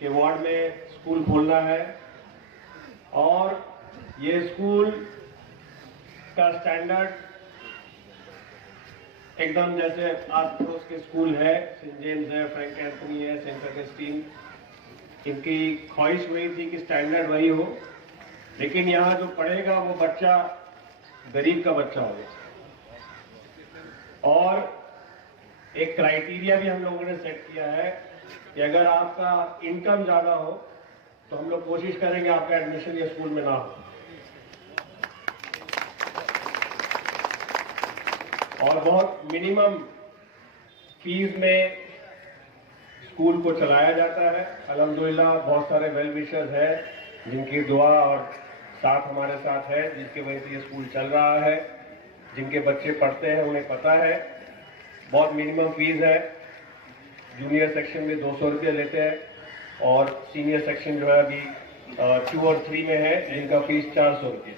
کے وارڈ میں اسکول کھولنا ہے اور یہ اسکول کا اسٹینڈرڈ ایک دم جیسے آس پڑوس کے اسکول ہے، سینٹ جیمز ہے، فرینک اینتھنی ہے، سینٹ اگسٹین، ان کی خواہش وہی تھی کہ اسٹینڈرڈ وہی ہو، لیکن یہاں جو پڑھے گا وہ بچہ غریب کا بچہ ہوگا. اور ایک کرائیٹیریا بھی ہم لوگوں نے سیٹ کیا ہے کہ اگر آپ کا انکم زیادہ ہو تو ہم لوگ کوشش کریں گے آپ کا ایڈمیشن یہ اسکول میں نہ ہو. اور بہت منیمم فیس میں اسکول کو چلایا جاتا ہے. الحمدللہ بہت سارے ویل وشرز ہیں جن کی دعا اور ساتھ ہمارے ساتھ ہے، جس کی وجہ سے یہ اسکول چل رہا ہے. جن کے بچے پڑھتے ہیں انہیں پتہ ہے بہت منیمم فیس ہے. جونیئر سیکشن میں 200 روپیہ لیتے ہیں اور سینئر سیکشن جو ہے ابھی 2 اور 3 میں ہے جن کا فیس 400 روپیہ.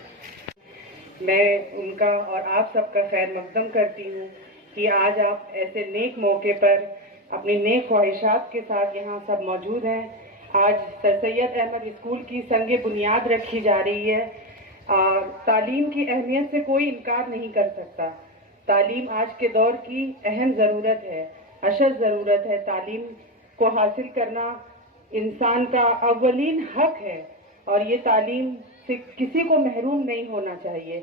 میں ان کا اور آپ سب کا خیر مقدم کرتی ہوں کہ آج آپ ایسے نیک موقع پر اپنی نیک خواہشات کے ساتھ یہاں سب موجود ہیں. آج سر سید احمد اسکول کی سنگ بنیاد رکھی جا رہی ہے. تعلیم کی اہمیت سے کوئی انکار نہیں کر سکتا. تعلیم آج کے دور کی اہم ضرورت ہے، اشد ضرورت ہے. تعلیم کو حاصل کرنا انسان کا اولین حق ہے اور یہ تعلیم سے کسی کو محروم نہیں ہونا چاہیے.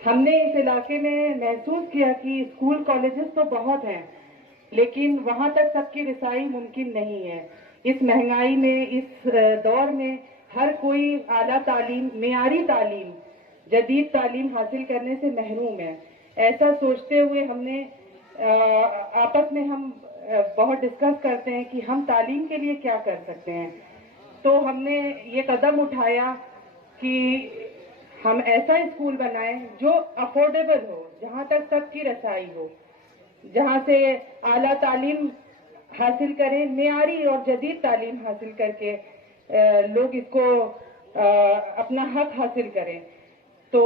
ہم نے اس علاقے میں محسوس کیا کہ اسکول کالجز تو بہت ہیں لیکن وہاں تک سب کی رسائی ممکن نہیں ہے. اس مہنگائی میں، اس دور میں ہر کوئی اعلیٰ تعلیم، معیاری تعلیم، جدید تعلیم حاصل کرنے سے محروم ہے. ایسا سوچتے ہوئے ہم نے آپس میں ہم بہت ڈسکس کرتے ہیں کہ ہم تعلیم کے لیے کیا کر سکتے ہیں. تو ہم نے یہ قدم اٹھایا کہ ہم ایسا اسکول بنائیں جو افورڈیبل ہو، جہاں تک سب کی رسائی ہو، جہاں سے اعلیٰ تعلیم حاصل کریں، معیاری اور جدید تعلیم حاصل کر کے لوگ اس کو اپنا حق حاصل کریں. تو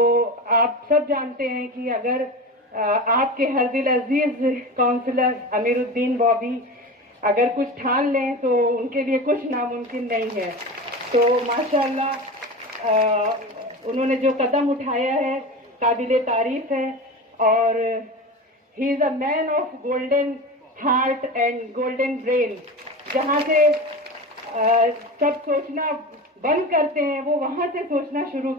آپ سب جانتے ہیں کہ اگر آپ کے ہر دل عزیز کونسلر امیر الدین بابی اگر کچھ ٹھان لیں تو ان کے لیے کچھ ناممکن نہیں ہے. تو ماشاءاللہ انہوں نے جو قدم اٹھایا ہے قابل تعریف ہے اور he is a man of golden heart and golden brain. جہاں سے سب سوچنا بند کرتے ہیں وہ وہاں سے سوچنا شروع